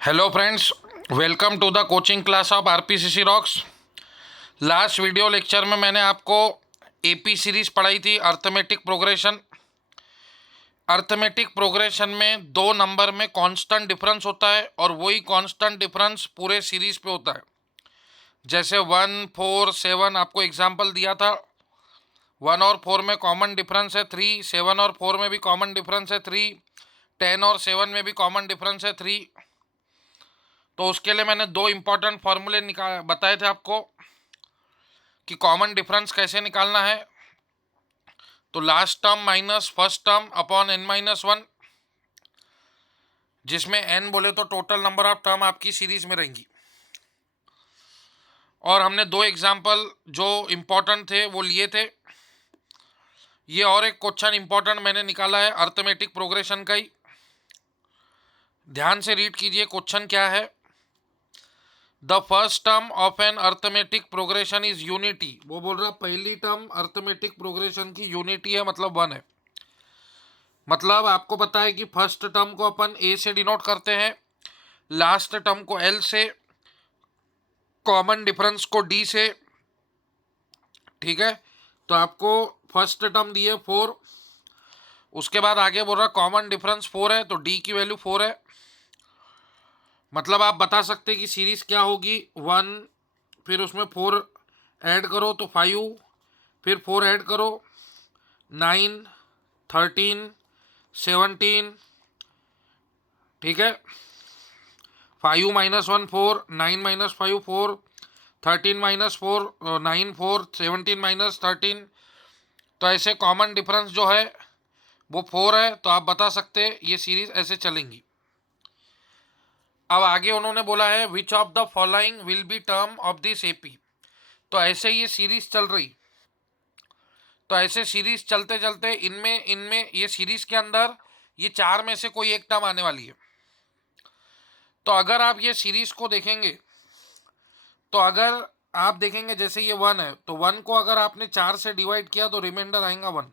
Hello friends, welcome to the coaching class of RPCC rocks. Last video lecture में मैंने आपको AP series पढ़ाई थी, अर्थमेटिक प्रोग्रेशन। अर्थमेटिक प्रोग्रेशन में दो नंबर में कांस्टेंट डिफरेंस होता है और वही कांस्टेंट डिफरेंस पूरे सीरीज़ पे होता है। जैसे 1, 4, 7 आपको एग्जांपल दिया था। 1 और 4 में कॉमन डिफरेंस है 3, 7 और 4 में भी कॉमन डिफरेंस है 3, 10 और 7 में भी कॉमन डिफरेंस है 3। तो उसके लिए मैंने दो इंपॉर्टेंट फार्मूले बताए थे आपको कि कॉमन डिफरेंस कैसे निकालना है। तो last term minus first term upon n-1, जिसमें n बोले तो टोटल नंबर ऑफ टर्म आपकी सीरीज में रहेंगी। और हमने दो एग्जाम्पल जो इम्पोर्टेंट थे वो लिए थे। ये और एक क्वेश्चन इम्पोर्टेंट मैंने निकाला है अर्थमेटिक प्रोग्रेशन का ही। ध्यान से रीड कीजिए, क्वेश्चन क्या है। The first term of an arithmetic progression is unity. वो बोल रहा पहली टर्म अर्थमेटिक प्रोग्रेशन की यूनिटी है, मतलब 1 है। मतलब आपको पता है कि फर्स्ट टर्म को अपन ए से डिनोट करते हैं, लास्ट टर्म को एल से, कॉमन डिफरेंस को डी से। ठीक है, तो आपको फर्स्ट टर्म दी है 4, उसके बाद आगे बोल रहा कॉमन डिफरेंस 4 है तो डी की वैल्यू 4 है। मतलब आप बता सकते हैं कि सीरीज क्या होगी, 1 फिर उसमें 4 ऐड करो तो 5, फिर 4 ऐड करो 9, 13, 17। ठीक है, 5 - 1 4, 9 - 5 4, 13 - 4 9, 4 17 - 13। तो ऐसे कॉमन डिफरेंस जो है वो 4 है, तो आप बता सकते हैं ये सीरीज ऐसे चलेंगी। अब आगे उन्होंने बोला है which of the following will be term of this AP. तो ऐसे ये सीरीज चल रही, तो ऐसे सीरीज चलते चलते इनमें इनमें ये सीरीज के अंदर ये चार में से कोई एक टर्म आने वाली है। तो अगर आप ये सीरीज को देखेंगे तो अगर आप देखेंगे जैसे ये 1 है तो 1 को अगर आपने 4 से डिवाइड किया तो रिमाइंडर आएगा 1।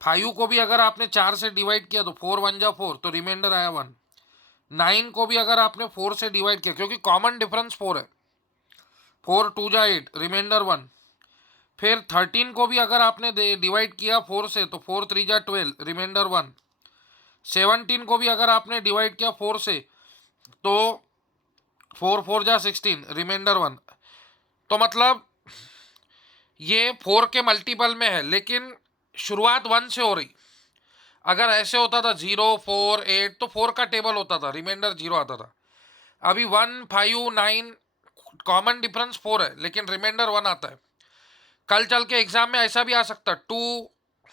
5 को भी अगर आपने 4 से डिवाइड किया तो 4 × 1 = 4 तो रिमाइंडर आया 1। 9 को भी अगर आपने 4 से डिवाइड किया, क्योंकि कॉमन डिफरेंस 4 है, 4 × 2 = 8 रिमाइंडर 1। फिर 13 को भी अगर आपने डिवाइड किया 4 से तो 4 × 3 = 12 रिमाइंडर 1। 17 को भी अगर आपने डिवाइड किया 4 से तो 4 × 4 = 16 रिमाइंडर 1। तो मतलब ये 4 के मल्टीपल में है, लेकिन शुरुआत 1 से हो रही। अगर ऐसे होता था 0 4 8 तो 4 का टेबल होता था, रिमाइंडर 0 आता था। अभी 1 5 9 कॉमन डिफरेंस 4 है लेकिन रिमाइंडर 1 आता है। कल चल के एग्जाम में ऐसा भी आ सकता है 2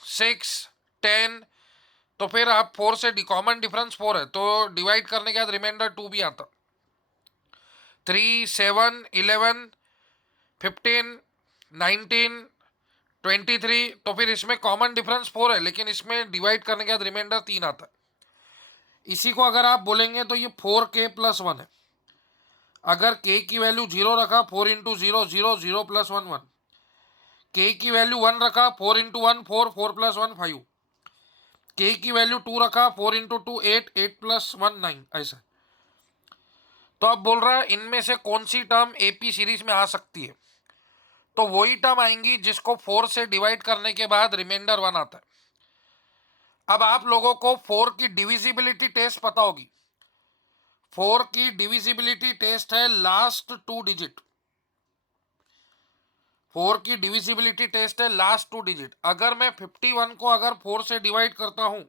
6 10, तो फिर आप 4 से कॉमन डिफरेंस 4 है तो डिवाइड करने के बाद रिमाइंडर 2 भी आता। 3 7 11 15 19 23, तो फिर इसमें कॉमन डिफरेंस 4 है लेकिन इसमें डिवाइड करने के बाद रिमाइंडर 3 आता है। इसी को अगर आप बोलेंगे तो ये 4k+1 है। अगर k की वैल्यू 0 रखा 4 × 0 0 0 + 1 1, k की वैल्यू 1 रखा 4 × 1 4 4 + 1 5, k की वैल्यू 2 रखा 4 × 2 8 8 + 1 9, ऐसा। तो अब बोल रहा है इनमें से कौन सी टर्म एपी सीरीज में आ सकती है। तो वही टर्म आएंगी जिसको 4 से डिवाइड करने के बाद रिमाइंडर 1 आता है। अब आप लोगों को 4 की डिविजिबिलिटी टेस्ट पता होगी। 4 की डिविजिबिलिटी टेस्ट है लास्ट 2 डिजिट। 4 की डिविजिबिलिटी टेस्ट है लास्ट 2 डिजिट। अगर मैं 51 को अगर 4 से डिवाइड करता हूं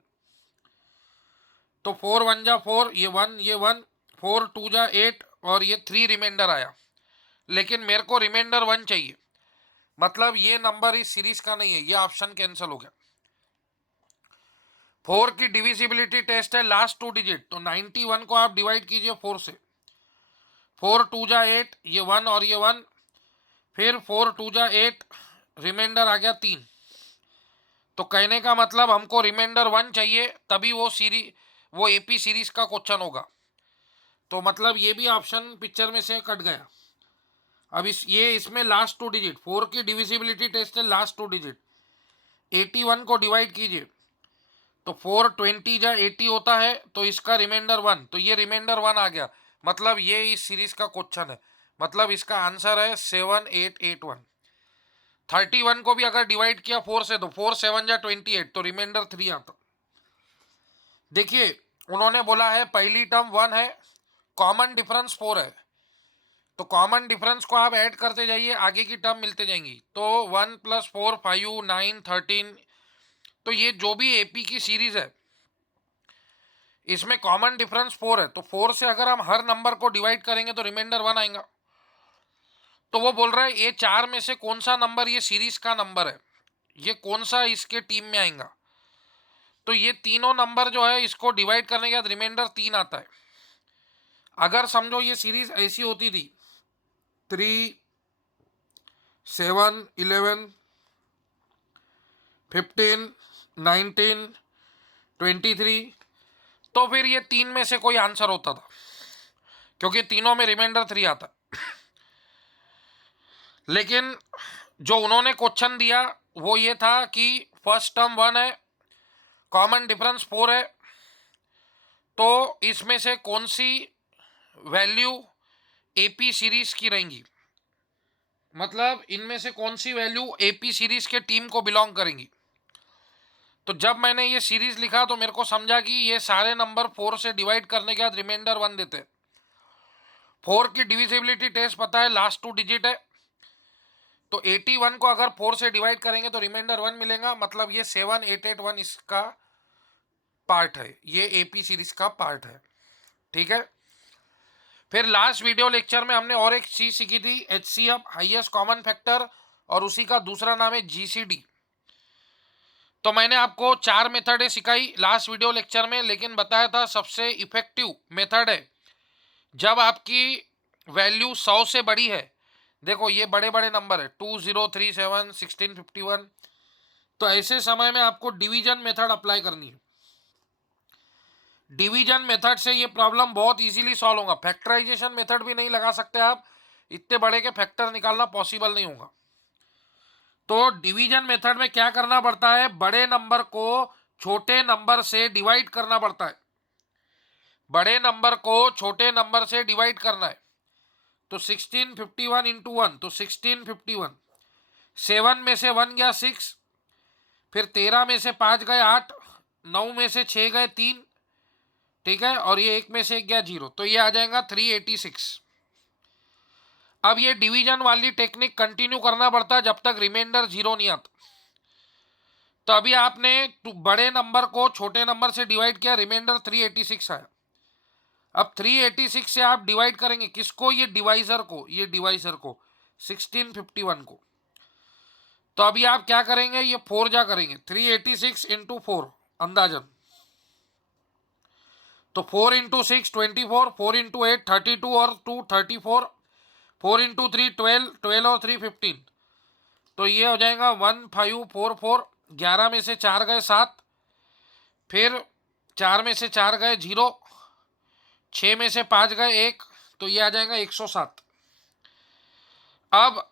तो 4 1 = 4, ये 1 ये 1, 4 2 = 8 और ये 3 रिमाइंडर आया। लेकिन मेरे को रिमाइंडर 1 चाहिए, मतलब ये नंबर इस सीरीज का नहीं है, ये ऑप्शन कैंसिल हो गया। 4 की डिविजिबिलिटी टेस्ट है लास्ट 2 डिजिट, तो 91 को आप डिवाइड कीजिए 4 से। 4 2 = 8, ये 1 और ये 1, फिर 4 2 = 8, रिमाइंडर आ गया 3। तो कहने का मतलब हमको रिमाइंडर 1 चाहिए, तभी वो एपी सीरीज का क्वेश्चन होगा। तो मतलब ये भी ऑप्शन पिक्चर में से कट गया। अब इसमें लास्ट 2 डिजिट, 4 की डिविजिबिलिटी टेस्ट है लास्ट 2 डिजिट। 81 को डिवाइड कीजिए तो 420 जा 80 होता है, तो इसका रिमाइंडर 1, तो ये रिमाइंडर 1 आ गया। मतलब ये इस सीरीज का क्वेश्चन है, मतलब इसका आंसर है 7881। 31 को भी अगर डिवाइड किया 4 से, तो 4 7 जा 28, तो रिमाइंडर 3 आता। देखिए उन्होंने बोला है पहली टर्म 1 है, कॉमन डिफरेंस 4 है, तो कॉमन डिफरेंस को आप ऐड करते जाइए, आगे की टर्म मिलते जाएंगी। तो 1 + 4 5 9 13, तो ये जो भी एपी की सीरीज है इसमें कॉमन डिफरेंस 4 है, तो 4 से अगर हम हर नंबर को डिवाइड करेंगे तो रिमाइंडर 1 आएगा। तो वो बोल रहा है ये चार में से कौन सा नंबर ये सीरीज का नंबर है, ये कौन सा इसके टीम में आएगा। तो ये तीनों नंबर जो है इसको डिवाइड करने के बाद रिमाइंडर 3 आता है। अगर समझो ये सीरीज ऐसी होती थी 3 7 11 15 19 23, तो फिर ये तीन में से कोई आंसर होता था, क्योंकि तीनों में रिमाइंडर 3 आता। लेकिन जो उन्होंने क्वेश्चन दिया वो ये था कि फर्स्ट टर्म 1 है, कॉमन डिफरेंस 4 है, तो इसमें से कौन सी वैल्यू एपी सीरीज की रहेंगी, मतलब इनमें से कौन सी वैल्यू एपी सीरीज के टीम को बिलोंग करेंगी। तो जब मैंने ये सीरीज लिखा तो मेरे को समझा कि ये सारे नंबर 4 से डिवाइड करने के बाद रिमाइंडर 1 देते हैं। 4 की डिविजिबिलिटी टेस्ट पता है, लास्ट 2 डिजिट है, तो 81 को अगर 4 से डिवाइड करेंगे तो रिमाइंडर 1 मिलेगा, मतलब ये 7881 इसका पार्ट है, ये एपी सीरीज का पार्ट है। ठीक है। फिर लास्ट वीडियो लेक्चर में हमने और एक चीज सीखी थी, एचसीएफ हाईएस्ट कॉमन फैक्टर, और उसी का दूसरा नाम है जीसीडी। तो मैंने आपको 4 मेथड सिखाई लास्ट वीडियो लेक्चर में, लेकिन बताया था सबसे इफेक्टिव मेथड है जब आपकी वैल्यू 100 से बड़ी है। देखो ये बड़े बड़े नंबर है 2037 1651, तो ऐसे समय में आपको डिवीजन मेथड अप्लाई करनी है। डिवीजन मेथड से ये प्रॉब्लम बहुत इजीली सॉल्व होगा। फैक्टराइजेशन मेथड भी नहीं लगा सकते आप, इतने बड़े के फैक्टर निकालना पॉसिबल नहीं होगा। तो डिवीजन मेथड में क्या करना पड़ता है, बड़े नंबर को छोटे नंबर से डिवाइड करना पड़ता है, बड़े नंबर को छोटे नंबर से डिवाइड करना है। तो 1651 इंटू 1, तो 1651, 7 में से 1 गया 6, फिर 13 में से 5 गए 8, 9 में से 6 गए 3, ठीक है, और ये 1 में से 1 गया 0, तो ये आ जाएगा 386। अब ये डिवीजन वाली टेक्निक कंटिन्यू करना पड़ता है जब तक रिमाइंडर 0 नहीं आता। तो अभी आपने बड़े नंबर को छोटे नंबर से डिवाइड किया, रिमाइंडर 386 आया। अब 386 से आप डिवाइड करेंगे किसको, ये डिवाइजर को, ये डिवाइजर को 1651 को। तो अभी आप क्या करेंगे, ये 4 जा करेंगे, 386 इंटू 4 अंदाजन, तो 4 इंटू 6 24, 4 इंटू 8 32 और 2 34, 4 इंटू 3 12, 12 और 3 15, तो ये हो जाएगा 1544। 11 में से 4 गए 7, फिर 4 में से 4 गए 0, 6 में से 5 गए 1, तो ये आ जाएगा 107। अब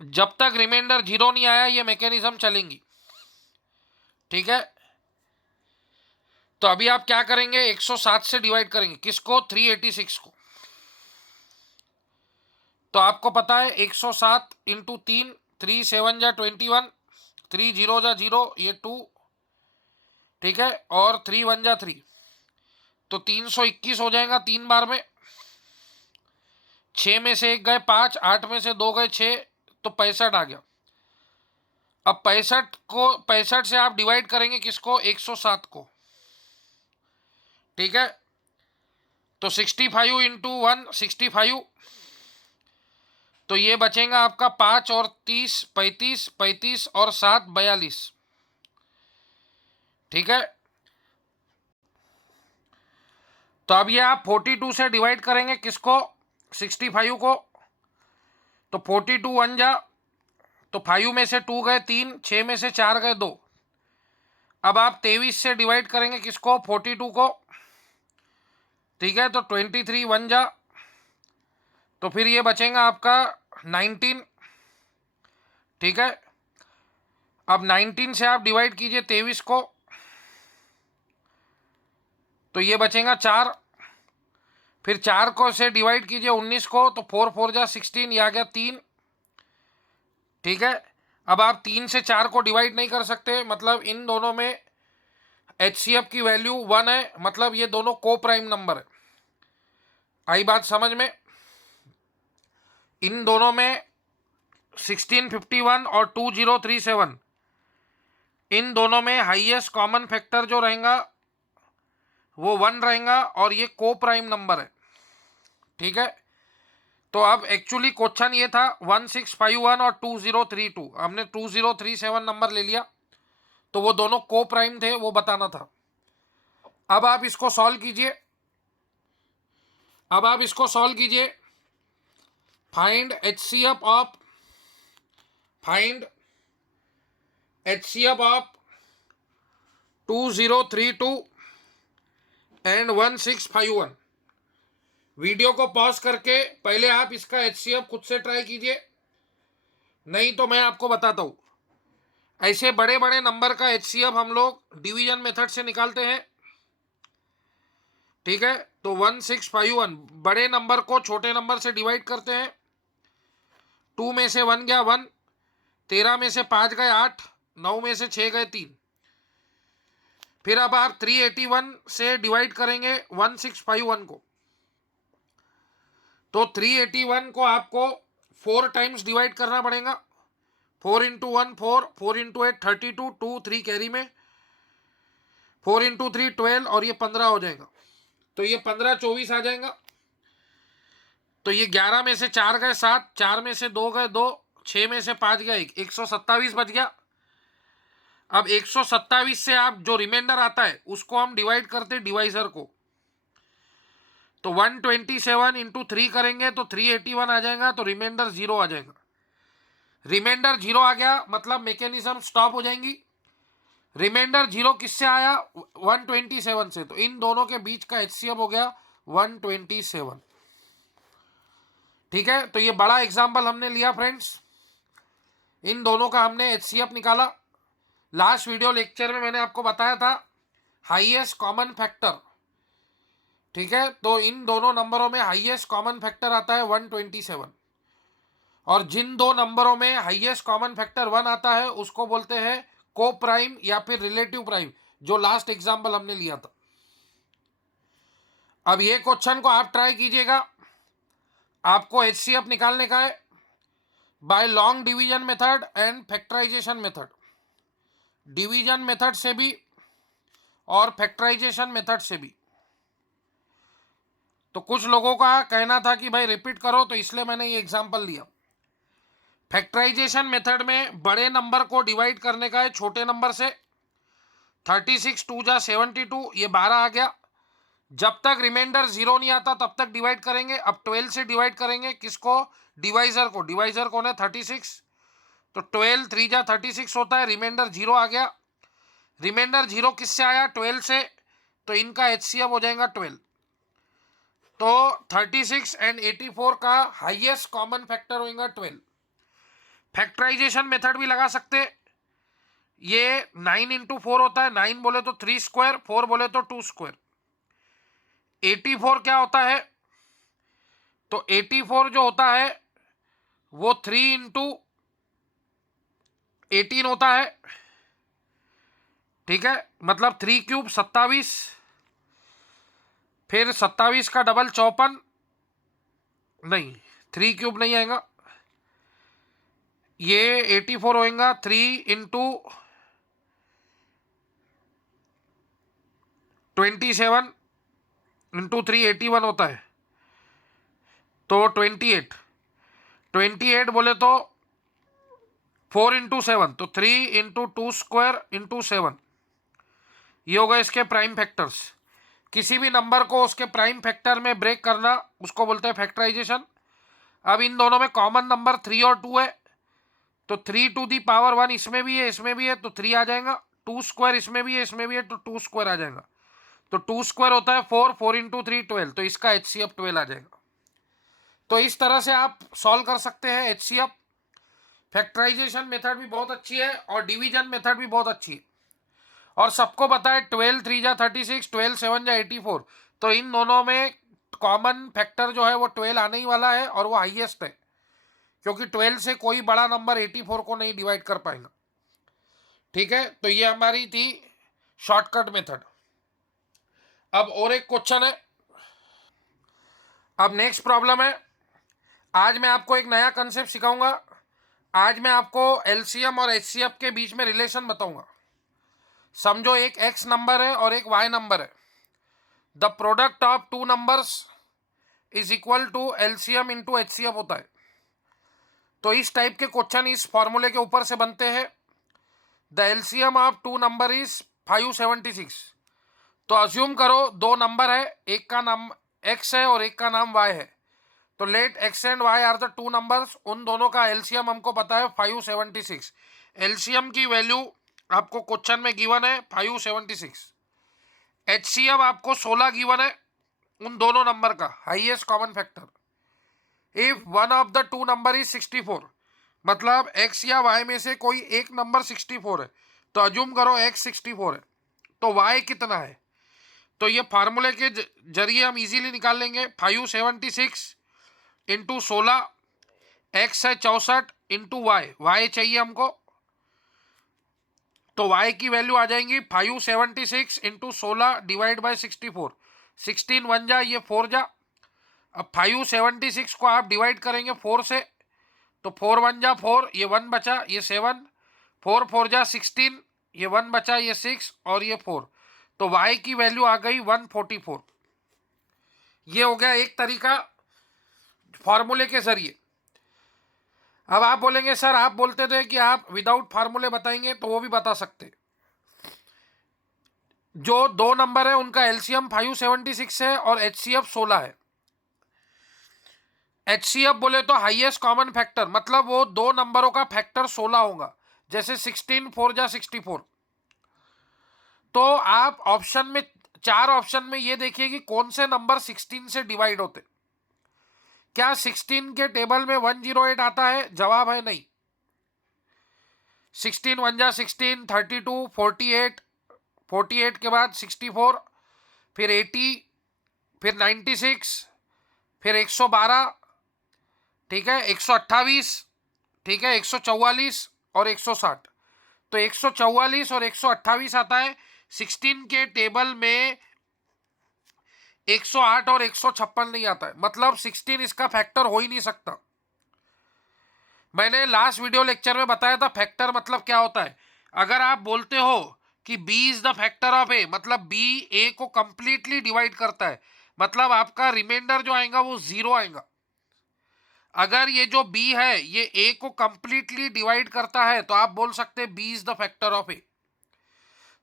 जब तक रिमाइंडर 0 नहीं आया ये मैकेनिज्म चलेंगी। ठीक है। तो अभी आप क्या करेंगे, 107 से डिवाइड करेंगे किसको, 386 को। तो आपको पता है 107 इंटू 3, 3 7 जा 21, 3 0 जा 0, ये 2, ठीक है, और 3 1 जा 3, तो 321 हो जाएगा 3 बार में। 6 में से 1 गए 5, 8 में से 2 गए 6, तो 65 आ गया। अब 65 से आप डिवाइड करेंगे किसको, 107 को। ठीक है। तो 65 इंटू 1 65, तो ये बचेगा आपका 5 और 30 35, 35 और 7 42। ठीक है। तो अब ये आप 42 से डिवाइड करेंगे किसको, 65 को, तो 42 1 जा, तो 5 में से 2 गए 3, 6 में से 4 गए 2। अब आप 23 से डिवाइड करेंगे किसको, 42 को, ठीक है, तो 23 1 जा, तो फिर ये बचेगा आपका 19। ठीक है। अब 19 से आप डिवाइड कीजिए 23 को, तो ये बचेगा 4, फिर 4 को से डिवाइड कीजिए 19 को, तो 4 4 जा 16, ये आ गया 3। ठीक है, अब आप 3 से 4 को डिवाइड नहीं कर सकते, मतलब इन दोनों में HCF की वैल्यू 1 है, मतलब ये दोनों को प्राइम नंबर है। आई बात समझ में? इन दोनों में 1651 और 2037, इन दोनों में हाईएस्ट कॉमन फैक्टर जो रहेगा वो 1 रहेगा, और ये को प्राइम नंबर है। ठीक है, तो अब एक्चुअली क्वेश्चन ये था 1651 और 2032, हमने 2037 नंबर ले लिया, तो वो दोनों को प्राइम थे, वो बताना था। अब आप इसको सॉल्व कीजिए, find HCF of 2032 and 1651। Video को पॉज करके पहले आप इसका HCF खुद से ट्राई कीजिए, नहीं तो मैं आपको बताता हूं। ऐसे बड़े बड़े नंबर का HCF हम लोग डिवीजन मेथड से निकालते हैं। ठीक है, तो 1651 बड़े नंबर को छोटे नंबर से डिवाइड करते हैं। 2 में से 1 गया 1, 13 में से 5 गए 8, 9 में से 6 गए 3। फिर अब आप 381 से डिवाइड करेंगे 1651 को, तो 381 को आपको 4 टाइम्स डिवाइड करना पड़ेगा। 4 इंटू 1 4, 4 इंटू 8 32, 2 3 कैरी में, 4 इंटू 3 12, और ये 15 हो जाएगा। तो ये 15 24 आ जाएगा। तो ये 11 में से 4 गए 7, 4 में से 2 गए 2, 6 में से 5 गया 1, 127 बच गया। अब 127 से आप जो रिमाइंडर आता है उसको हम डिवाइड करते डिवाइजर को, तो 127 इंटू 3 करेंगे तो 381 आ जाएगा, तो रिमाइंडर 0 आ जाएगा। रिमाइंडर 0 आ गया मतलब मैकेनिज्म स्टॉप हो जाएंगी। रिमाइंडर 0 किससे आया? 127 से, तो इन दोनों के बीच का HCF हो गया 127। ठीक है, तो ये बड़ा एग्जाम्पल हमने लिया फ्रेंड्स, इन दोनों का हमने HCF निकाला। लास्ट वीडियो लेक्चर में मैंने आपको बताया था हाईएस्ट कॉमन फैक्टर। ठीक है, तो इन दोनों नंबरों में हाईएस्ट कॉमन फैक्टर आता है 127, और जिन दो नंबरों में हाईएस्ट कॉमन फैक्टर 1 आता है उसको बोलते हैं को प्राइम या फिर रिलेटिव प्राइम, जो लास्ट एग्जाम्पल हमने लिया था। अब ये क्वेश्चन को आप ट्राई कीजिएगा, आपको HCF निकालने का है by long division method and factorisation method. Division method से भी और फैक्टराइजेशन मेथड से भी। तो कुछ लोगों का कहना था कि भाई रिपीट करो, तो इसलिए मैंने ये एग्जांपल लिया। फैक्टराइजेशन मेथड में बड़े नंबर को डिवाइड करने का है छोटे नंबर से। 36 2 जा 72, ये 12 आ गया। जब तक रिमाइंडर 0 नहीं आता तब तक डिवाइड करेंगे। अब 12 से डिवाइड करेंगे किसको? डिवाइजर को। डिवाइजर कौन है? 36, तो 12 3 जा 36 होता है, रिमाइंडर 0 आ गया। रिमाइंडर 0 किससे आया? 12 से, तो इनका HCF हो जाएगा 12। तो 36 एंड 84 का हाईएस्ट कॉमन फैक्टर होगा 12। फैक्टराइजेशन मेथड भी लगा सकते, ये 9 इंटू 4 होता है, 9 बोले तो 3 स्क्वायर, 4 बोले तो 2 स्क्वायर। 84 क्या होता है? तो 84 जो होता है वो 3 इंटू 18 होता है। ठीक है, मतलब 3 क्यूब 27, फिर 27 का डबल 54, नहीं 3 क्यूब नहीं आएगा, ये 84 होएगा 3 इंटू 27 इंटू 3 81 होता है, तो 28 बोले तो 4 इंटू 7, तो 3 इंटू 2 स्क्वायर इंटू 7, ये होगा इसके प्राइम फैक्टर्स। किसी भी नंबर को उसके प्राइम फैक्टर में ब्रेक करना उसको बोलते हैं फैक्टराइजेशन। अब इन दोनों में कॉमन नंबर 3 और 2 है, तो 3 टू दी पावर 1 इसमें भी है इसमें भी है, तो 3 आ जाएगा। 2 स्क्वायर इसमें भी है इसमें भी है, तो 2 स्क्वायर आ जाएगा। तो 2 स्क्वायर होता है 4, 4 इंटू 3 12, तो इसका HCF 12 आ जाएगा। तो इस तरह से आप सॉल्व कर सकते हैं HCF। फैक्टराइजेशन मेथड भी बहुत अच्छी है और डिवीजन मेथड भी बहुत अच्छी है। और सबको पता है 12 3 जा 36, 12 7 जा 84। तो इन दोनों में कॉमन फैक्टर जो है वो 12 आने ही वाला है और वो हाईएस्ट है, क्योंकि 12 से कोई बड़ा नंबर 84 को नहीं डिवाइड कर पाएगा। ठीक है, तो ये हमारी थी शॉर्टकट मेथड। अब और एक क्वेश्चन है। अब नेक्स्ट प्रॉब्लम है। आज मैं आपको एक नया कंसेप्ट सिखाऊंगा। आज मैं आपको एलसीएम और एचसीएफ के बीच में रिलेशन बताऊंगा। समझो एक एक्स नंबर है और एक वाई नंबर है। The product of two numbers is equal to LCM into HCF होता है। तो इस टाइप के क्वेश्चन इस फॉर्मूले के ऊपर से बनते हैं। The LCM of two number is 576। तो अज्यूम करो दो नंबर है, एक का नाम एक्स है और एक का नाम वाई है। तो let X and Y are the two numbers. उन दोनों का एलसीएम हमको पता है 576। एलसीएम की वैल्यू आपको क्वेश्चन में गिवन है 576। एचसीएफ आपको 16 गिवन है उन दोनों नंबर का, highest common factor. If one of the two number is 64, मतलब एक्स या वाई में से कोई एक नंबर 64 है, तो अज्यूम करो एक्स 64 है, तो वाई कितना है। तो ये फार्मूले के जरिए हम इजीली निकाल लेंगे। 576 इंटू 16, एक्स है 64 इंटू वाई, वाई चाहिए हमको, तो y की वैल्यू आ जाएंगी 576 इंटू 16 डिवाइड बाई 64। 16 1 जा, ये 4 जा। अब 576 को आप डिवाइड करेंगे 4 से, तो 4 1 जा 4, ये 1 बचा, ये 7, 4 4 जा 16, ये 1 बचा, ये 6 और ये 4। तो y की वैल्यू आ गई 144। ये हो गया एक तरीका फॉर्मूले के जरिए। अब आप बोलेंगे सर आप बोलते थे कि आप विदाउट फार्मूले बताएंगे, तो वो भी बता सकते। जो दो नंबर है उनका एलसीएम 576 है और एचसीएफ 16 है। एचसीएफ बोले तो हाईएस्ट कॉमन फैक्टर, मतलब वो दो नंबरों का फैक्टर 16 होगा। जैसे 16 4 जा 64। तो आप ऑप्शन में, चार ऑप्शन में ये देखिए कि कौन से नंबर 16 से डिवाइड होते। क्या 16 के टेबल में 108 आता है? जवाब है नहीं। 16 1 जा 16, 32, 48, 48 के बाद 64, फिर 80, फिर 96, फिर 112, ठीक है, 128, ठीक है, 144 और 160। तो 144 और 128 आता है। 16 के टेबल में 108 और 156 नहीं आता है, मतलब 16 इसका फैक्टर हो ही नहीं सकता। मैंने लास्ट वीडियो लेक्चर में बताया था फैक्टर मतलब क्या होता है। अगर आप बोलते हो कि b is the factor of a, मतलब b a को कंप्लीटली डिवाइड करता है, मतलब आपका रिमाइंडर जो आएगा वो 0 आएगा। अगर ये जो b है ये a को कंप्लीटली डिवाइड करता है, तो आप बोल सकते हैं b is the factor of a।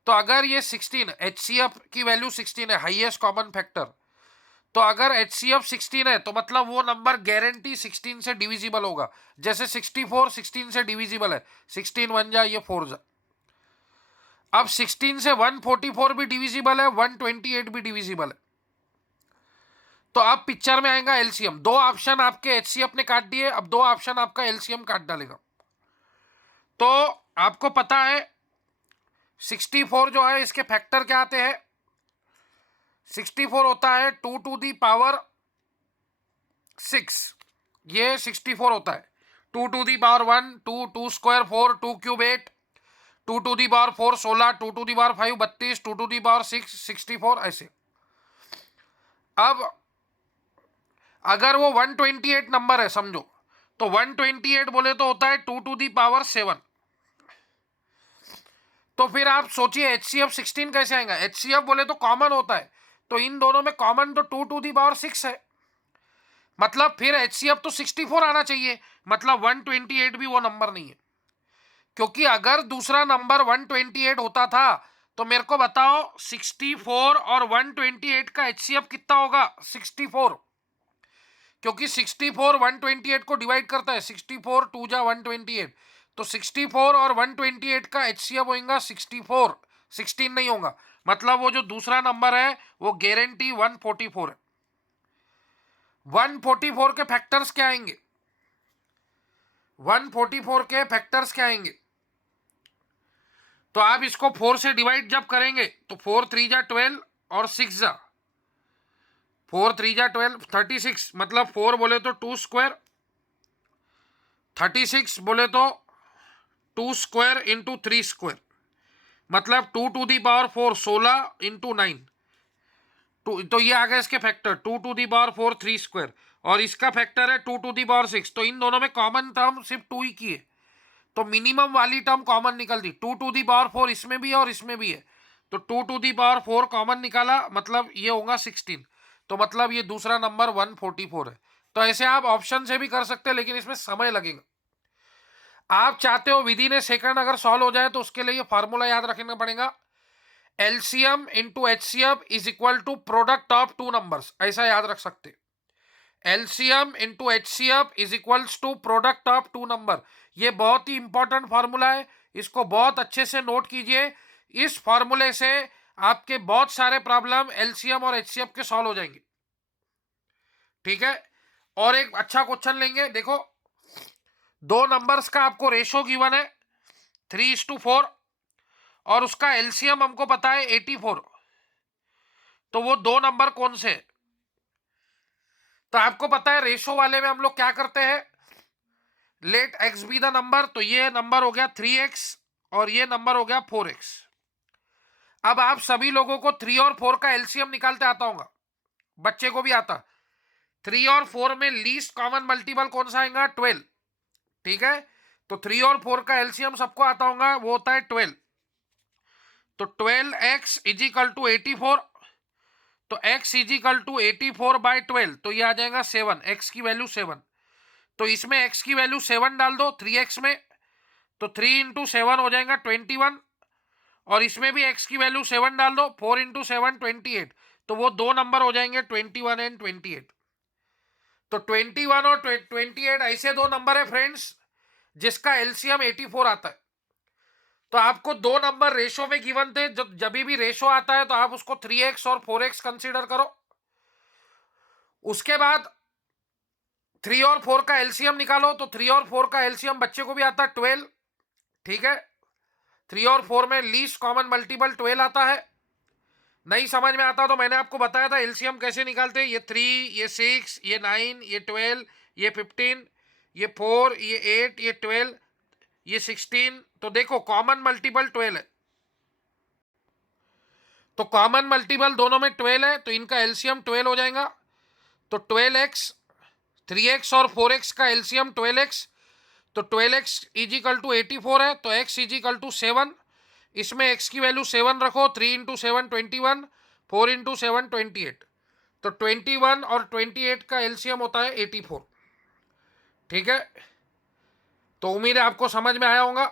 तो अगर ये 16, HCF की वैल्यू 16 है, हाईएस्ट कॉमन फैक्टर, तो अगर HCF 16 है तो मतलब वो नंबर गारंटी 16 से डिविजिबल होगा। जैसे 64 16 से डिविजिबल है, 16 1 जा, ये 4 जा। अब 16 से 144 भी डिविजिबल है, 128 भी डिविजिबल है। तो अब पिक्चर में आएगा एलसीएम। दो ऑप्शन आपके एचसीएफ ने काट दिए, अब दो ऑप्शन आपका एलसीएम काट डालेगा। तो आपको पता है 64 जो है इसके फैक्टर क्या आते हैं। 64 होता है 2 टू दी पावर 6, ये 64 होता है। 2 to the power 1, 2, 2 square 4, 2 cube 8, 2 to the power 4 16, 2 to the power 5 32, 2 to the power 6 64, ऐसे। अब अगर वो 128 नंबर है समझो, तो 128 बोले तो होता है 2 टू दी पावर 7। तो फिर आप सोचिए एचसीएफ 16 कैसे आएगा। एचसीएफ बोले तो कॉमन होता है, तो इन दोनों में कॉमन तो 2 टू दी पावर 6 है, मतलब फिर एचसीएफ तो 64 आना चाहिए, मतलब 128 भी वो नंबर नहीं है। क्योंकि अगर दूसरा नंबर 128 होता था तो मेरे को बताओ 64 और 128 का एचसीएफ कितना होगा। 64, क्योंकि 64 128 को डिवाइड करता है, 64 2 जा 128, तो 64 और 128 का एचसीएफ होगा 64, 16 नहीं होगा। मतलब वो जो दूसरा नंबर है वो गारंटी 144 है। 144 के फैक्टर्स क्या आएंगे। 144 के फैक्टर्स क्या आएंगे। तो आप इसको 4 से डिवाइड जब करेंगे तो 4 3 जा 12 और 6 जा 4 3 जा 12 36, मतलब 4 बोले तो 2 स्क्वायर, 36 बोले तो 2 स्क्वायर इंटू 3 स्क्वायर, मतलब 2 टू दी पावर 4 16 इंटू 9, तो ये आ गया इसके factor 2 to the power 4 3 square, और इसका फैक्टर है 2 टू दी पावर 6। तो इन दोनों में कॉमन टर्म सिर्फ 2 ही की है, तो मिनिमम वाली टर्म कॉमन निकल दी। 2 टू दी पावर 4 इसमें भी है और इसमें भी है, तो 2 टू दी पावर 4 कॉमन निकाला, मतलब ये होगा 16, तो मतलब ये दूसरा नंबर 144 है। तो ऐसे आप ऑप्शन से भी कर सकते हैं, लेकिन इसमें समय लगेगा। आप चाहते हो विद इन ए सेकंड अगर सॉल्व हो जाए, तो उसके लिए फॉर्मूला याद रखना पड़ेगा, LCM into HCF is equal to product of two numbers, ऐसा याद रख सकते। LCM into HCF is equals to product of two number, ये बहुत ही इंपॉर्टेंट फॉर्मूला है, इसको बहुत अच्छे से नोट कीजिए। इस फॉर्मूले से आपके बहुत सारे प्रॉब्लम एलसीएम और एचसीएफ के सॉल्व हो जाएंगे, ठीक है। और एक अच्छा क्वेश्चन लेंगे, देखो दो नंबर्स का आपको रेशो गिवन है 3:4 और उसका एलसीएम हमको पता है 84, तो वो दो नंबर कौन से हैं? तो आपको पता है रेशो वाले में हम लोग क्या करते हैं, let X be the number, तो ये नंबर हो गया 3x और ये नंबर हो गया 4x। अब आप सभी लोगों को 3 और 4 का एलसीएम निकालते आता होगा, बच्चे को भी आता। 3 और 4 में लीस्ट कॉमन मल्टीपल कौन सा आएगा, 12, ठीक है। तो 3 और 4 का एलसीएम सबको आता होगा, वो होता है 12। तो 12x इज इक्वल टू 84, तो x इज इक्वल टू 84/12, तो ये आ जाएगा 7, x की वैल्यू 7। तो इसमें x की वैल्यू 7 डाल दो 3x में, तो 3 इंटू 7 हो जाएगा 21, और इसमें भी x की वैल्यू 7 डाल दो, 4 इंटू 7 28, तो वो दो नंबर हो जाएंगे 21 एंड 28। तो 21 और 28 ऐसे दो नंबर है फ्रेंड्स जिसका एलसीएम 84 आता है। तो आपको दो नंबर रेशो में गिवन थे, जब भी रेशो आता है तो आप उसको 3x और 4x कंसीडर करो। उसके बाद 3 और 4 का एलसीएम निकालो, तो 3 और 4 का एलसीएम बच्चे को भी आता है 12, ठीक है। 3 और 4 में लीस्ट कॉमन मल्टीपल 12 आता है। नहीं समझ में आता तो मैंने आपको बताया था एलसीएम कैसे निकालते हैं, ये 3, ये 6, ये 9, ये 12, ये 15, ये 4, ये 8, ये 12, ये 16। तो देखो कॉमन मल्टीपल 12 है, तो कॉमन मल्टीपल दोनों में 12 है, तो इनका एलसीएम 12 हो जाएगा। तो 12x, 3x और 4x का एलसीएम 12x, तो 12x इज इक्वल टू 84 है, तो x इज इक्वल टू 7, इसमें x की वैल्यू 7 रखो, 3 इंटू 7 21, 4 इंटू 7 28, तो 21 और 28 का एलसीएम होता है 84, ठीक है। तो उम्मीद है आपको समझ में आया होगा।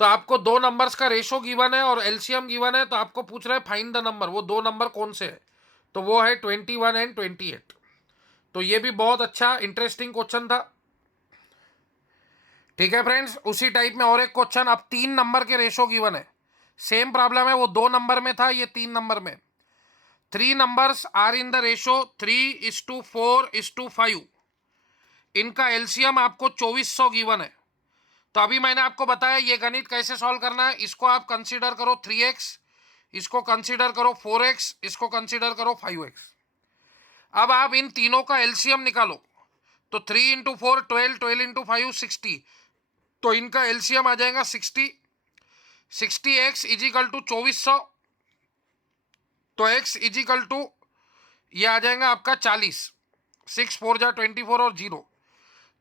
तो आपको दो नंबर्स का रेशो गिवन है और एलसीएम गिवन है, तो आपको पूछ रहे हैं फाइंड द नंबर, वो दो नंबर कौन से है, तो वो है 21 एंड 28। तो ये भी बहुत अच्छा इंटरेस्टिंग क्वेश्चन था, ठीक है फ्रेंड्स। उसी टाइप में और एक क्वेश्चन, अब 3 नंबर के रेशो गिवन है, सेम प्रॉब्लम है, वो 2 नंबर में था, ये 3 नंबर में। 3 numbers are in the ratio 3:4:5, इनका एलसीएम आपको 2400 गिवन है। तो अभी मैंने आपको बताया ये गणित कैसे सॉल्व करना है। इसको आप कंसीडर करो 3x, इसको कंसीडर करो 4x, इसको कंसीडर करो 5x। अब आप इन तीनों का एलसीएम निकालो, तो 3 इंटू 4 12, 12 इंटू 5 60, तो इनका एलसीएम आ जाएगा 60। 60x इज इक्वल टू 2400, तो x इज इक्वल टू ये आ जाएगा आपका 40, 6 4 जा 24 और 0,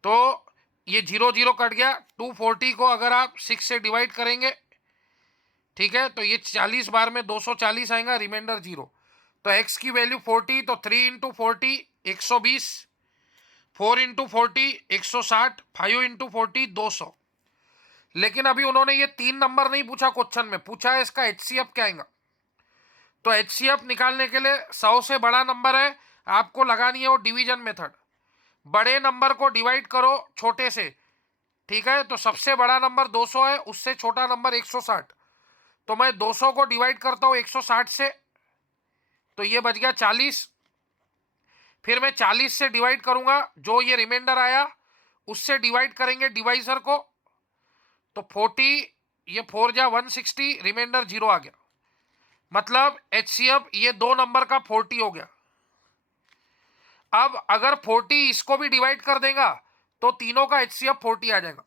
तो ये 0 0 कट गया। 240 को अगर आप 6 से डिवाइड करेंगे, ठीक है, तो ये 40 बार में 240 आएगा, रिमाइंडर 0। तो x की वैल्यू 40, तो 3 इंटू 40 120, 4 इंटू 40 160, 5 इंटू 40 200। लेकिन अभी उन्होंने ये 3 नंबर नहीं पूछा क्वेश्चन में, पूछा है इसका एचसीएफ क्या आएगा। तो एचसीएफ निकालने के लिए 100 से बड़ा नंबर है, आपको लगानी है वो डिवीजन मेथड। बड़े नंबर को डिवाइड करो छोटे से, ठीक है। तो सबसे बड़ा नंबर 200 है, उससे छोटा नंबर 160, तो मैं 200 को डिवाइड करता हूँ 160 से, तो ये बच गया 40। फिर मैं 40 से डिवाइड करूंगा, जो ये रिमाइंडर आया उससे डिवाइड करेंगे डिवाइजर को, तो 40 ये 4 जा 160, रिमाइंडर 0 आ गया, मतलब HCF ये 2 नंबर का 40 हो गया। अब अगर 40 इसको भी डिवाइड कर देगा तो तीनों का HCF 40 आ जाएगा।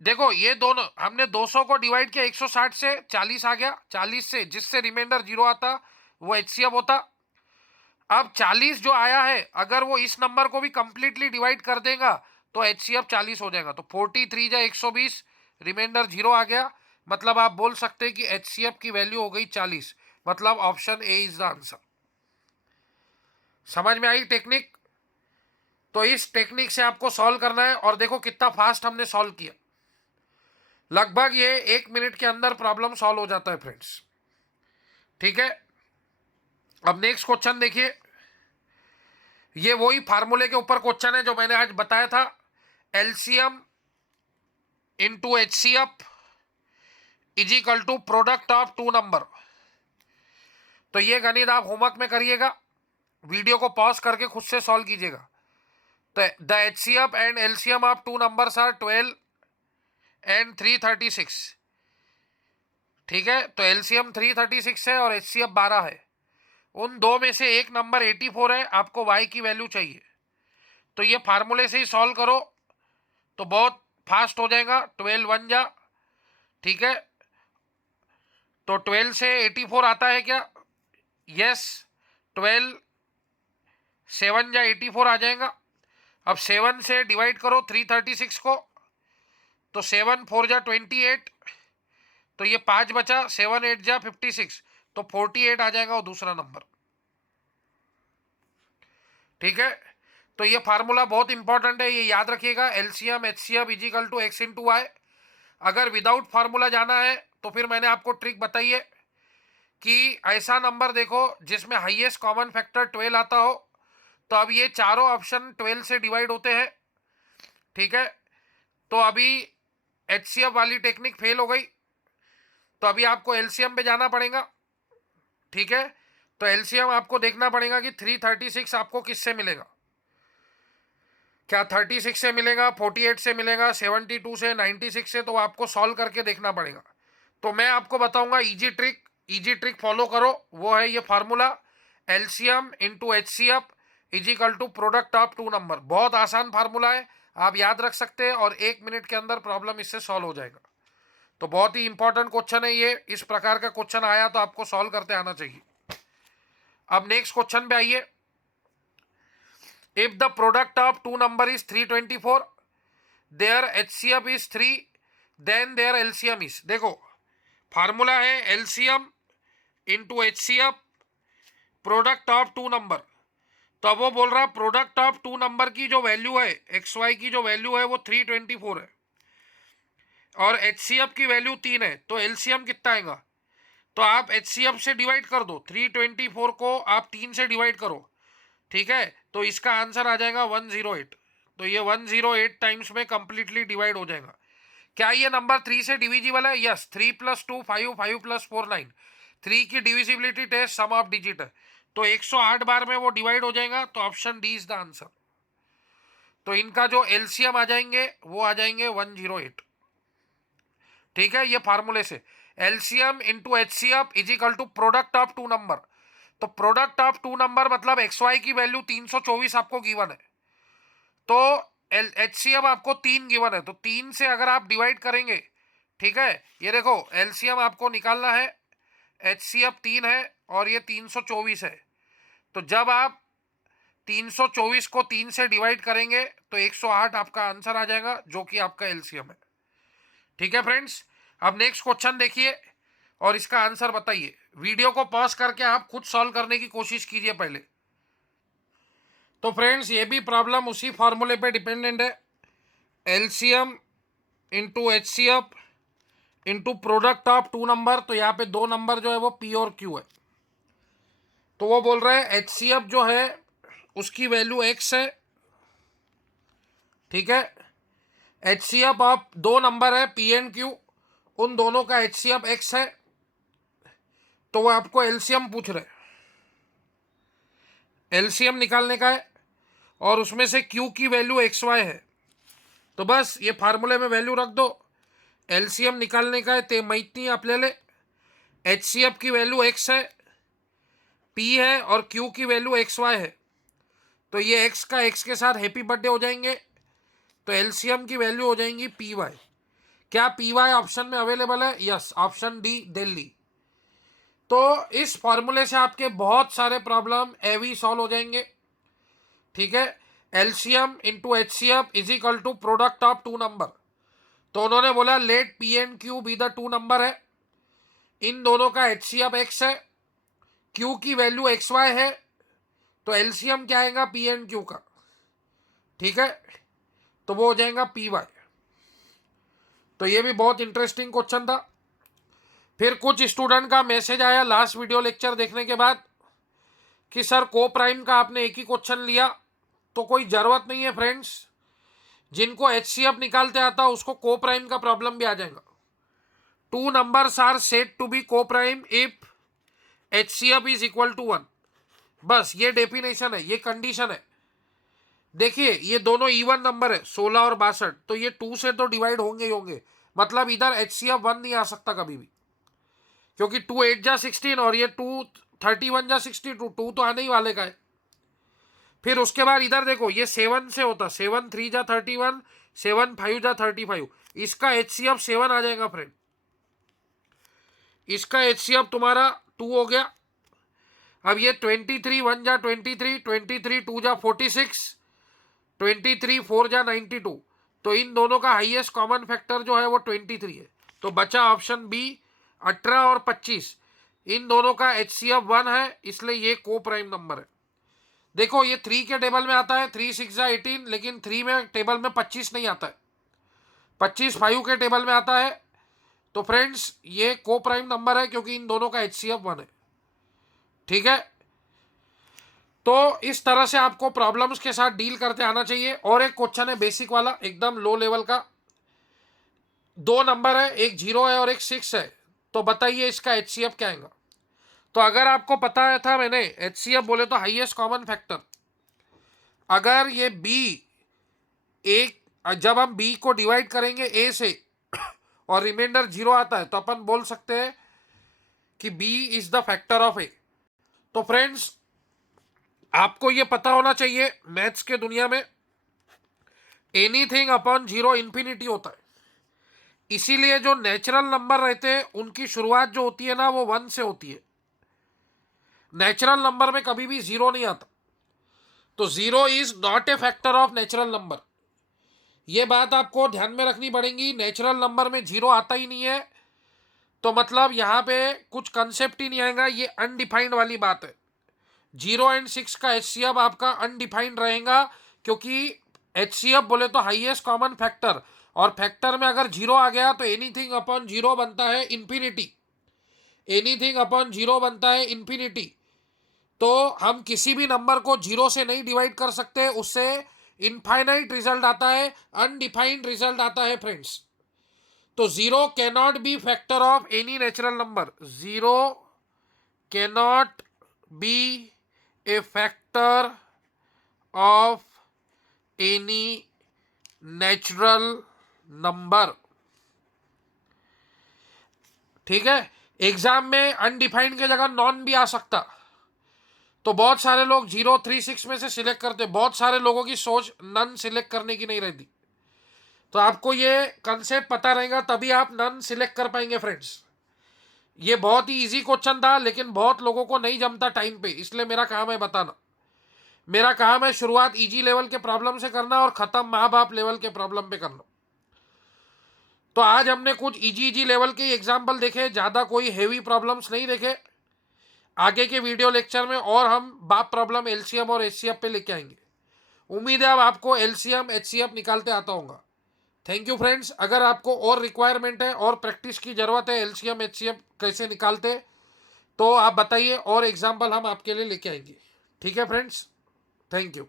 देखो ये दोनों हमने 200 को डिवाइड किया 160 से, 40 आ गया, 40 से जिससे रिमाइंडर 0 आता वो HCF होता। अब 40 जो आया है अगर वो इस नंबर को भी कंप्लीटली डिवाइड कर देगा तो HCF 40 हो जाएगा। तो 43 जा 120, रिमाइंडर 0 आ गया, मतलब आप बोल सकते हैं कि HCF की वैल्यू हो गई 40, मतलब option A is the answer. समझ में आई टेक्निक? तो इस टेक्निक से आपको सॉल्व करना है, और देखो कितना फास्ट हमने सॉल्व किया, लगभग ये 1 मिनट के अंदर प्रॉब्लम सॉल्व हो जाता है फ्रेंड्स। ठीक है, अब नेक्स्ट क्वेश्चन देखिए, ये वही फार्मूले के ऊपर क्वेश्चन है जो मैंने आज बताया था, LCM into HCF is equal to product of 2 number. तो ये गणित आप होमवर्क में करिएगा, वीडियो को पॉज करके खुद से सॉल्व कीजिएगा। तो the HCF and LCM of 2 numbers are 12 and 336। ठीक है, तो LCM 336 है और HCF 12 है। उन दो में से एक नंबर 84 है, आपको y की वैल्यू चाहिए। तो ये फार्मूले से ही सॉल्व करो तो बहुत फास्ट हो जाएगा। 12 1 जा, ठीक है, तो 12 से 84 आता है क्या? यस, 12 7 जा 84 आ जाएगा। अब 7 से डिवाइड करो 336 को, तो 7 4 जा 28, तो ये 5 बचा, 7 8 जा 56, तो 48 आ जाएगा वो दूसरा नंबर। ठीक है, तो ये फार्मूला बहुत इंपॉर्टेंट है, ये याद रखिएगा, LCM HCF is equal to x into Y. अगर विदाउट फार्मूला जाना है तो फिर मैंने आपको ट्रिक बताई है कि ऐसा नंबर देखो जिसमें हाईएस्ट कॉमन फैक्टर 12 आता हो। तो अब ये चारों ऑप्शन 12 से डिवाइड होते हैं। ठीक है, तो अभी HCF वाली टेक्निक फेल हो गई, तो अभी आपको LCM पे जाना पड़ेगा। ठीक है, तो LCM आपको देखना पड़ेगा कि 336 आपको किससे मिलेगा, क्या 36 से मिलेगा, 48 से मिलेगा, 72 से, 96 से, तो आपको सॉल्व करके देखना पड़ेगा। तो मैं आपको बताऊंगा इजी ट्रिक फॉलो करो, वो है ये formula, LCM into HCF is equal to product of 2 number. बहुत आसान फार्मूला है, आप याद रख सकते हैं और 1 मिनट के अंदर प्रॉब्लम इससे सॉल्व हो जाएगा। तो बहुत ही इंपॉर्टेंट क्वेश्चन है ये, इस प्रकार का क्वेश्चन आया तो आपको सॉल्व करते आना चाहिए। अब नेक्स्ट क्वेश्चन पे आइए, if the product of 2 number is 324, their HCF is 3, then their LCM is, देखो फार्मूला है LCM into HCF product of 2 number. तो अब वो बोल रहा है प्रोडक्ट ऑफ 2 नंबर की जो वैल्यू है, XY की जो वैल्यू है वो 324 है और HCF की वैल्यू 3 है, तो LCM कितना आएगा? तो आप HCF से डिवाइड कर दो, 324 को आप 3 से डिवाइड करो। ठीक है, तो इसका आंसर आ जाएगा 108। तो ये 108 टाइम्स में कंप्लीटली डिवाइड हो जाएगा। क्या ये नंबर 3 से डिविजिबल है? यस, 3 + 2 5, 5 + 4 9। 3 की divisibility test sum of digit है, तो 108 बार में वो डिवाइड हो जाएगा, तो option D is the answer. तो इनका जो LCM आ जाएंगे वो आ जाएंगे 108। ठीक है, ये फार्मूले से LCM into HCF is equal to product of 2 number. तो प्रोडक्ट ऑफ 2 नंबर मतलब XY की वैल्यू 324 आपको गिवन है, तो HCF आपको 3 गिवन है, तो 3 से अगर आप डिवाइड करेंगे, ठीक है, ये देखो LCM आपको निकालना है, HCF 3 है और ये 324 है, तो जब आप 324 को 3 से डिवाइड करेंगे तो 108 आपका आंसर आ जाएगा, जो कि आपका LCM है। ठीक है फ्रेंड्स, अब नेक्स्ट क्वेश्चन देखिए और इसका आंसर बताइए। वीडियो को पॉज करके आप खुद सॉल्व करने की कोशिश कीजिए पहले। तो फ्रेंड्स ये भी प्रॉब्लम उसी फॉर्मूले पे डिपेंडेंट है, LCM into HCF into product of 2 number. तो यहाँ पे 2 नंबर जो है वो P और Q है, तो वो बोल रहे हैं HCF जो है उसकी वैल्यू x है। ठीक है, HCF ऑफ 2 नंबर है P एंड Q, उन दोनों का HCF x है, तो वो आपको LCM पूछ रहे, LCM निकालने का है और उसमें से Q की वैल्यू XY है। तो बस ये फार्मूले में वैल्यू रख दो, एलसीएम निकालने का आहे ते माहीत नाही आपल्याला. एचसीएफ की वैल्यू एक्स है, पी है और क्यू की वैल्यू एक्स वाई है. तो ये एक्स का एक्स के साथ हैप्पी बर्थडे हो जाएंगे. तो एलसीएम की वैल्यू हो जाएंगी पी वाई. क्या पी वाई ऑप्शन में अवेलेबल है? Yes, option D Delhi. तो इस फॉर्मूले से आपके बहुत सारे प्रॉब्लम एवी सॉल्व हो जाएंगे. ठीक है. LCM into HCF is equal to product of two number. तो उन्होंने बोला let P and Q be the two number है. इन दोनों का एचसीएफ एक्स है, क्यू की वैल्यू एक्स वाई है. तो एलसीएम क्या आएगा पी एंड क्यू का? ठीक है. तो वो हो जाएगा पी वाई. तो ये भी बहुत इंटरेस्टिंग क्वेश्चन था. फिर कुछ स्टूडेंट का मैसेज आया लास्ट वीडियो लेक्चर देखने के बाद कि सर को प्राइम का आपने एक ही क्वेश्चन लिया. तो कोई ज़रूरत नहीं है फ्रेंड्स. जिनको एचसीएफ निकालते आता उसको को प्राइम का प्रॉब्लम भी आ जाएगा. Two numbers are said to be coprime if HCF is equal to 1. बस ये डेफिनेशन है, ये कंडीशन है. देखिए ये दोनों इवन नंबर है 16 और 62. तो ये 2 से तो डिवाइड होंगे ही होंगे. मतलब इधर एचसीएफ 1 नहीं आ सकता कभी भी, क्योंकि 2 8 जा 16 और ये 2 31 जा 62. 2 तो आने ही वाले का है. फिर उसके बाद इधर देखो ये 7 से होता, 7 3 जा 31, 7 5 जा 35. इसका एचसीएफ 7 आ जाएगा फ्रेंड. इसका एचसीएफ तुम्हारा 2 हो गया. अब ये 23 1 जा 23, 23 2 जा 46, 23 4 जा 92. तो इन दोनों का हाईएस्ट कॉमन फैक्टर जो है वो 23 है. तो बचा ऑप्शन बी 18 और 25. इन दोनों का एचसीएफ 1 है, इसलिए ये को प्राइम नंबर है. देखो ये 3 के टेबल में आता है, 3 6 जा 18, लेकिन 3 में टेबल में 25 नहीं आता है. 25 5 के टेबल में आता है. तो फ्रेंड्स ये को प्राइम नंबर है क्योंकि इन दोनों का एचसीएफ 1 है. ठीक है. तो इस तरह से आपको प्रॉब्लम्स के साथ डील करते आना चाहिए. और एक क्वेश्चन है बेसिक वाला, एकदम लो लेवल का. 2 नंबर है, एक 0 है और एक 6 है. तो बताइए इसका एचसीएफ क्या आएगा? तो अगर आपको पता था मैंने एचसीएफ बोले तो हाईएस्ट कॉमन फैक्टर. अगर ये बी एक, जब हम बी को डिवाइड करेंगे ए से और रिमाइंडर 0 आता है तो अपन बोल सकते हैं कि b is the factor of a. तो फ्रेंड्स आपको ये पता होना चाहिए मैथ्स के दुनिया में एनीथिंग अपॉन 0 इंफिनिटी होता है. इसीलिए जो नेचुरल नंबर रहते हैं उनकी शुरुआत जो होती है ना वो 1 से होती है. नेचुरल नंबर में कभी भी 0 नहीं आता. तो 0 is not a factor of natural number. ये बात आपको ध्यान में रखनी पड़ेगी. नेचुरल नंबर में 0 आता ही नहीं है. तो मतलब यहाँ पे कुछ कंसेप्ट ही नहीं आएगा. ये अनडिफाइंड वाली बात है. 0 एंड 6 का एचसीएफ आपका अनडिफाइंड रहेगा क्योंकि एचसीएफ बोले तो हाईएस्ट कॉमन फैक्टर, और फैक्टर में अगर 0 आ गया तो एनीथिंग अपॉन 0 बनता है इंफिनिटी. एनीथिंग अपॉन 0 बनता है इंफिनिटी. तो हम किसी भी नंबर को 0 से नहीं डिवाइड कर सकते, उससे इनफाइनाइट रिजल्ट आता है, अनडिफाइंड रिजल्ट आता है फ्रेंड्स. तो 0 cannot be factor of any natural number. 0 cannot be A factor of any natural number. ठीक है. एग्जाम में अनडिफाइंड की जगह नॉन भी आ सकता. तो बहुत सारे लोग 0 3 6 में से सिलेक्ट करते. बहुत सारे लोगों की सोच नन सिलेक्ट करने की नहीं रहती. तो आपको ये कंसेप्ट पता रहेगा तभी आप नन सिलेक्ट कर पाएंगे फ्रेंड्स. ये बहुत ही इजी क्वेश्चन था लेकिन बहुत लोगों को नहीं जमता टाइम पे, इसलिए मेरा काम है बताना. मेरा काम है शुरुआत इजी लेवल के प्रॉब्लम से करना और खत्म माँ बाप लेवल के प्रॉब्लम पे करना. तो आज हमने कुछ इजी लेवल के एग्जाम्पल देखे, ज़्यादा कोई हेवी प्रॉब्लम्स नहीं देखे. आगे के वीडियो लेक्चर में और हम बाप प्रॉब्लम एलसीएम और एचसीएफ पे लेके आएंगे. उम्मीद है अब आपको एलसीएम एचसीएफ निकालते आता होगा. Thank you friends. अगर आपको और रिक्वायरमेंट है और प्रैक्टिस की ज़रूरत है एलसीएम एचसीएफ कैसे निकालते, तो आप बताइए और एग्जाम्पल हम आपके लिए लेके आएंगे. ठीक है फ्रेंड्स, थैंक यू.